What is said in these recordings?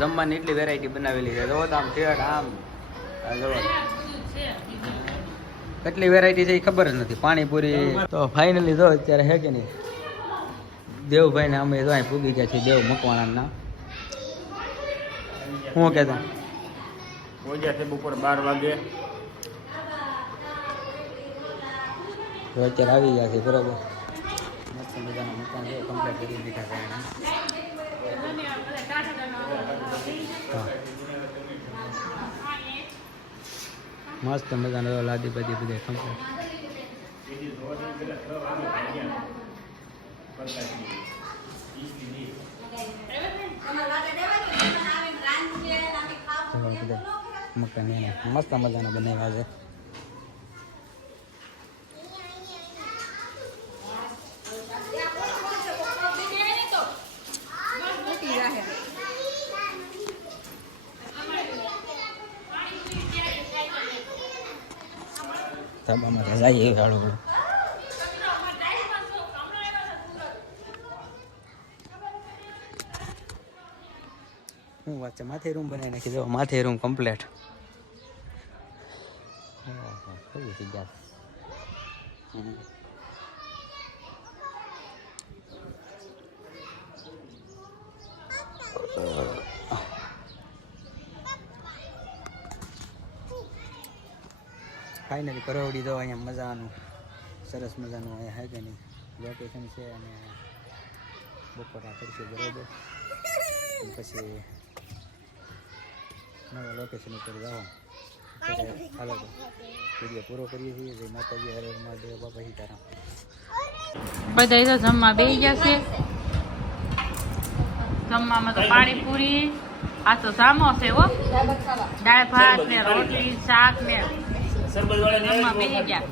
જમવાની એટલી વેરાયટી બનાવેલી છે. જો આમ ઠેઠ આમ જો કેટલી વેરાયટી છે એ ખબર જ નથી. પાણીપુરી તો ફાઇનલી જો અત્યારે હે કે નહીં દેવભાઈ ને અમે જો અહીં પૂગી ગયા છીએ દેવ મકવાણા. શું કહેતા પહોંચ્યા છે બપોર 12 વાગે. તો અત્યારે આવી ગયા છે બરાબર. મસ્ત મજાના મકાન છે કમ્પ્લીટ કરી દીધા છે એને. મસ્ત મજાનો લાદી બધી બધે કમ્પ્લીટ. મકાન મસ્ત મજાના બનાવ્યા છે. ધાબામાં જઈએ હાડો હું વાત છે. માથે રૂમ બનાવી નાખી દો. માથે રૂમ કમ્પ્લેટ. ફાઇનલી કરોવડી દો અહીંયા મજાનું સરસ મજાનું અહીંયા હે કે નહીં લોકેશન છે. અને બપોરા કરશે બરાબર. પછી નવા લોકેશન ઉપર જાઓ. હાલો તો વિડીયો પૂરો કરીએ છીએ. જય માતાજી, હર હર મહાદેવ, બાપા સીતારામ. બધા તો જમવા બેસી ગયા છે. જમવામાં તો પાણીપુરી, આ તો સામો છે હો, દાળ ભાત ને રોટલી શાક ને જમવા બેસી ગયા.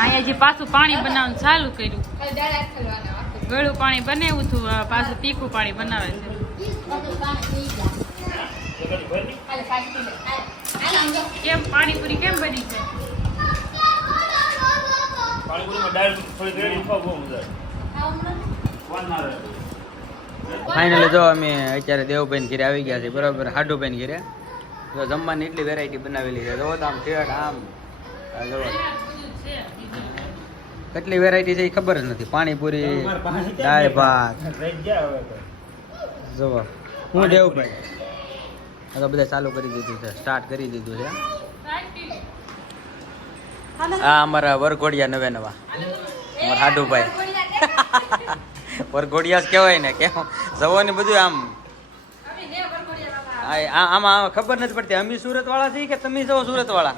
અહીંયા જે પાછું પાણી બનાવવાનું ચાલુ કર્યું. ગળું પાણી બનાવ્યું હતું, પાછું તીખું પાણી બનાવે છે. કેમ પાણીપુરી કેમ બની છે? ફાઇનલી જો અમે અત્યારે દેવભાઈ ઘરે આવી ગયા છે બરાબર. હાડુભાઈ ઘરે જો જમવાની એટલી વેરાયટી બનાવેલી છે. જો આમ ઠેઠ આમ જો કેટલી વેરાયટી છે એ ખબર જ નથી. પાણીપુરી, દાળ ભાત. જો હું દેવભાઈ તો બધા ચાલુ કરી દીધું છે, સ્ટાર્ટ કરી દીધું છે. આ અમારા વરઘોડિયા નવે નવા અમારા હાડુભાઈ. વરઘોડિયા જ કહેવાય ને, કેમ જવાની બધું આમ આમાં ખબર નથી પડતી. અમે સુરત વાળા છીએ કે તમે છો સુરત વાળા?